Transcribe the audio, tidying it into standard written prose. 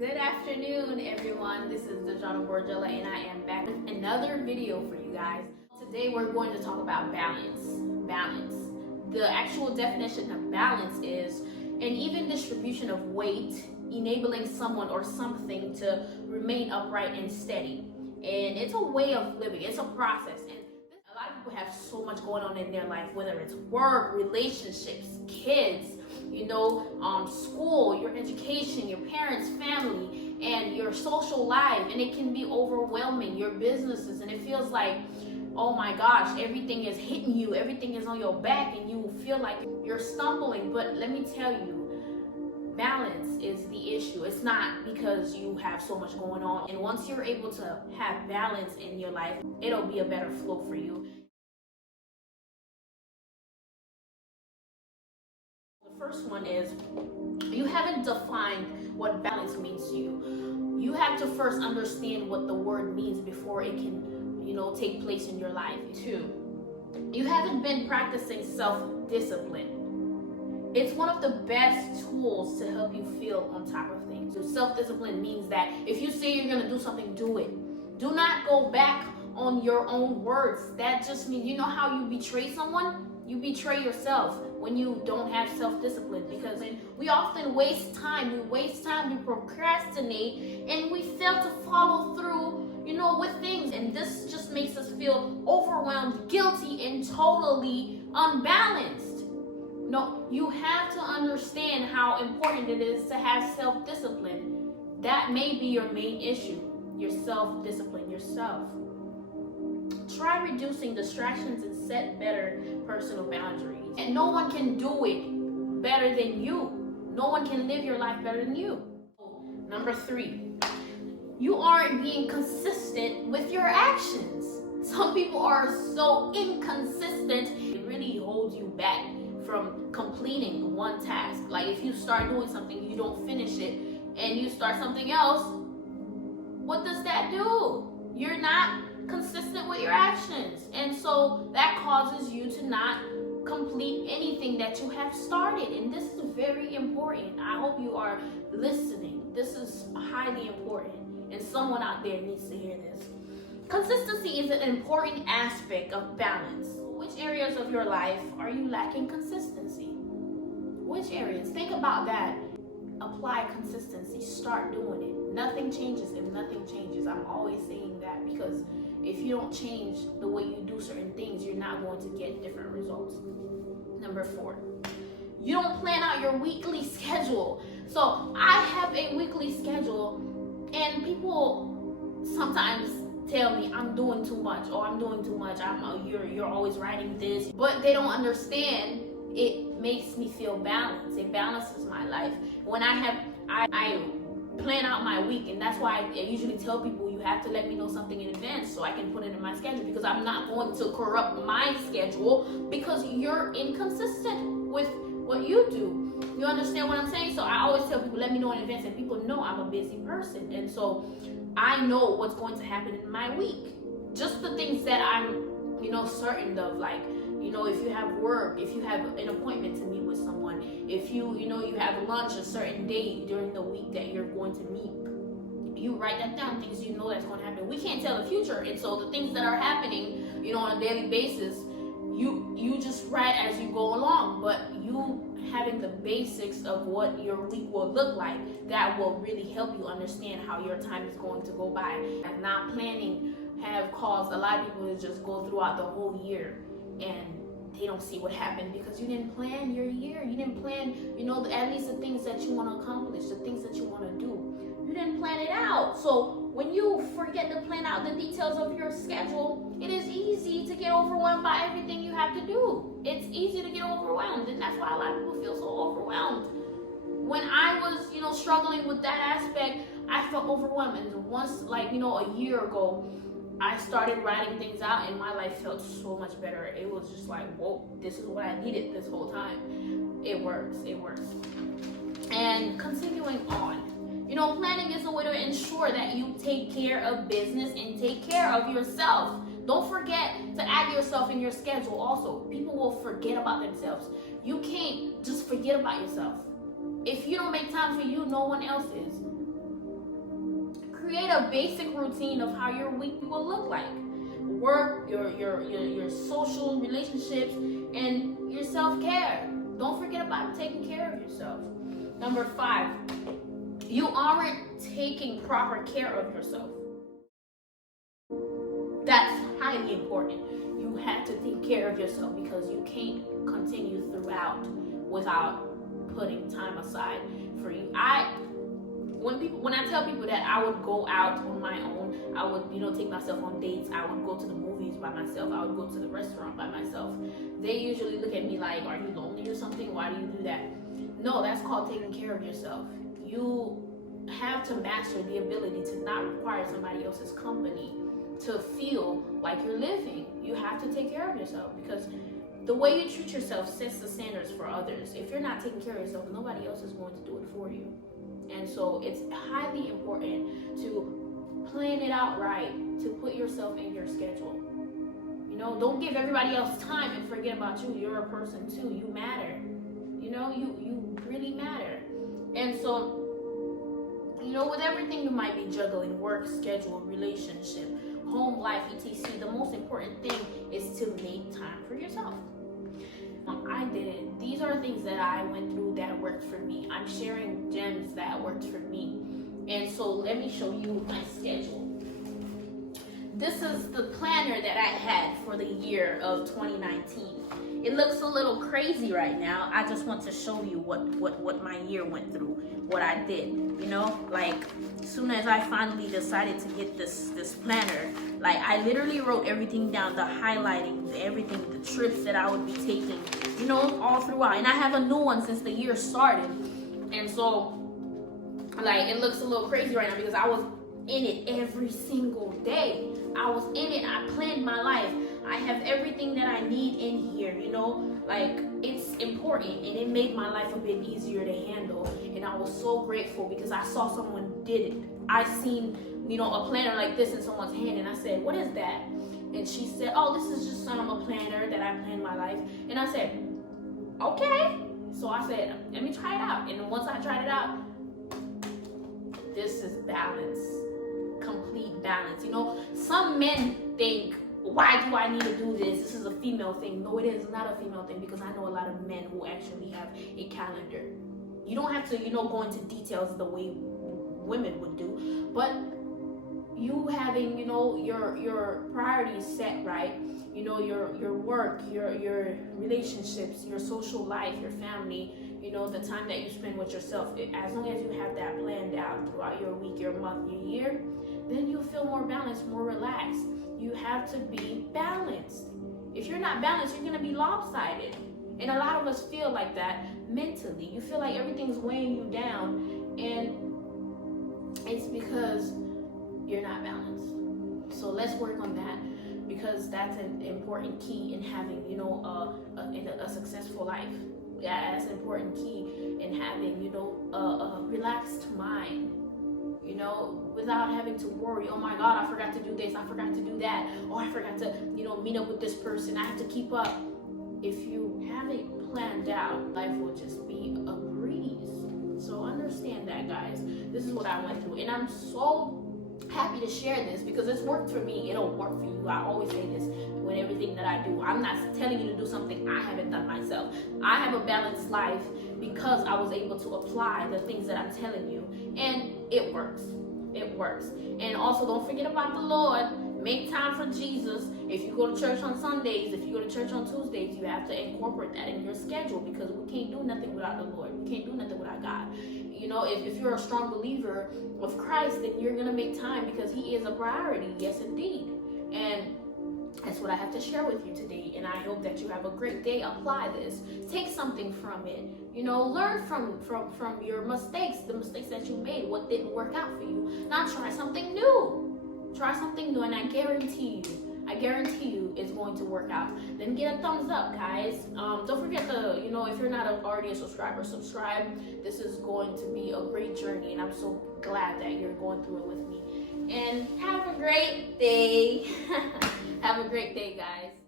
Good afternoon, everyone. This is Dejana Borgella, and I am back with another video for you guys. Today, we're going to talk about balance. Balance. The actual definition of balance is an even distribution of weight, enabling someone or something to remain upright and steady. And it's a way of living. It's a process. And a lot of people have so much going on in their life, whether it's work, relationships, kids, school, your education, your parents, family, and your social life. And it can be overwhelming, your businesses, and it feels like, oh my gosh, everything is hitting you, everything is on your back, and you feel like you're stumbling. But let me tell you, balance is the issue. It's not because you have so much going on. And once you're able to have balance in your life, it'll be a better flow for you. The first one is, you haven't defined what balance means to you. You have to first understand what the word means before it can, take place in your life. 2, you haven't been practicing self-discipline. It's one of the best tools to help you feel on top of things. So self-discipline means that if you say you're going to do something, do it. Do not go back on your own words. That just means, you know how you betray someone? You betray yourself when you don't have self-discipline, because we often waste time. We procrastinate, and we fail to follow through, with things. And this just makes us feel overwhelmed, guilty, and totally unbalanced. No, you have to understand how important it is to have self-discipline. That may be your main issue, your self-discipline, yourself. Try reducing distractions and set better personal boundaries. And no one can do it better than you. No one can live your life better than you. Number 3, you aren't being consistent with your actions. Some people are so inconsistent, it really holds you back from completing one task. Like if you start doing something, you don't finish it, and you start something else, what does that do? You're not consistent with your actions, and so that causes you to not complete anything that you have started. And this is very important. I hope you are listening. This is highly important, and someone out there needs to hear this. Consistency is an important aspect of balance. Which areas of your life are you lacking consistency? Which areas? Think about that. Apply consistency. Start doing it. Nothing changes if nothing changes. I'm always saying that, because if you don't change the way you do certain things, you're not going to get different results. Number 4, you don't plan out your weekly schedule. So I have a weekly schedule, and people sometimes tell me I'm doing too much, or I'm doing too much. You're always writing this, but they don't understand. It makes me feel balanced. It balances my life. When I plan out my week, and that's why I usually tell people, you have to let me know something in advance so I can put it in my schedule, because I'm not going to corrupt my schedule because you're inconsistent with what you do. You understand what I'm saying? So I always tell people, let me know in advance, and people know I'm a busy person, and so I know what's going to happen in my week. Just the things that I'm, certain of, like, if you have work, if you have an appointment to meet with someone, if you have lunch a certain day during the week that you're going to meet, you write that down, things that's going to happen. We can't tell the future, and so the things that are happening, on a daily basis, you just write as you go along. But you having the basics of what your week will look like, that will really help you understand how your time is going to go by. And not planning have caused a lot of people to just go throughout the whole year, and they don't see what happened because you didn't plan your year. You didn't plan, at least the things that you want to accomplish, the things that you want to do. You didn't plan it out. So when you forget to plan out the details of your schedule, it is easy to get overwhelmed by everything you have to do. It's easy to get overwhelmed, and that's why a lot of people feel so overwhelmed. When I was, struggling with that aspect, I felt overwhelmed. And once, a year ago, I started writing things out, and my life felt so much better. It was just like, whoa, this is what I needed this whole time. It works. And continuing on, planning is a way to ensure that you take care of business and take care of yourself. Don't forget to add yourself in your schedule also. People will forget about themselves. You can't just forget about yourself. If you don't make time for you, no one else is. create a basic routine of how your week will look like. Work, your social relationships, and your self-care. Don't forget about taking care of yourself. Number 5, you aren't taking proper care of yourself. That's highly important. You have to take care of yourself because you can't continue throughout without putting time aside for you. When I tell people that I would go out on my own, I would, take myself on dates, I would go to the movies by myself, I would go to the restaurant by myself. They usually look at me like, are you lonely or something? Why do you do that? No, that's called taking care of yourself. You have to master the ability to not require somebody else's company to feel like you're living. You have to take care of yourself because the way you treat yourself sets the standards for others. If you're not taking care of yourself, nobody else is going to do it for you. And so it's highly important to plan it out right, to put yourself in your schedule. Don't give everybody else time and forget about you. You're a person too. You matter. You really matter. And so, with everything you might be juggling, work, schedule, relationship, home life, etc., the most important thing is to make time for yourself. I did it. These are things that I went through that worked for me. I'm sharing gems that worked for me. And so let me show you my schedule. This is the planner that I had for the year of 2019. It looks a little crazy right now. I just want to show you what my year went through, what I did. Like as soon as I finally decided to get this planner, like I literally wrote everything down, the highlighting, everything, the trips that I would be taking, all throughout. And I have a new one since the year started. And so like it looks a little crazy right now because I was in it every single day. I was in it. I planned my life. I have everything that I need in here, like it's important, and it made my life a bit easier to handle. And I was so grateful because I saw someone did it. I seen, a planner like this in someone's hand, and I said, what is that? And she said, oh, this is just a planner that I planned my life. And I said, okay. So I said, let me try it out. And once I tried it out, this is balance, complete balance. Some men think, why do I need to do this? This is a female thing. No, it is not a female thing because I know a lot of men who actually have a calendar. You don't have to, go into details the way women would do, but you having, your priorities set right, your work, your relationships, your social life, your family, the time that you spend with yourself, as long as you have that planned out throughout your week, your month, your year, then you'll feel more balanced, more relaxed. You have to be balanced. If you're not balanced, you're going to be lopsided. And a lot of us feel like that mentally. You feel like everything's weighing you down, and it's because you're not balanced. So let's work on that, because that's an important key in having, a successful life. Yeah, that's an important key in having, a relaxed mind. Without having to worry, oh my God, I forgot to do this, I forgot to do that, or I forgot to, meet up with this person, I have to keep up. If you have it planned out, life will just be a breeze. So understand that, guys. This is what I went through, and I'm so happy to share this because it's worked for me. It'll work for you. I always say this with everything that I do. I'm not telling you to do something I haven't done myself. I have a balanced life because I was able to apply the things that I'm telling you, and it works. It works. And also, don't forget about the Lord. Make time for Jesus. If you go to church on Sundays, if you go to church on Tuesdays, you have to incorporate that in your schedule, because we can't do nothing without the Lord. We can't do nothing without God. If you're a strong believer of Christ, then you're going to make time because he is a priority. Yes, indeed. And that's what I have to share with you today. And I hope that you have a great day. Apply this. Take something from it. Learn from your mistakes, the mistakes that you made, what didn't work out for you. Now try something new. Try something new, and I guarantee you it's going to work out. Then get a thumbs up, guys. Don't forget to, if you're not already a subscriber, subscribe. This is going to be a great journey, and I'm so glad that you're going through it with me. And have a great day. Have a great day, guys.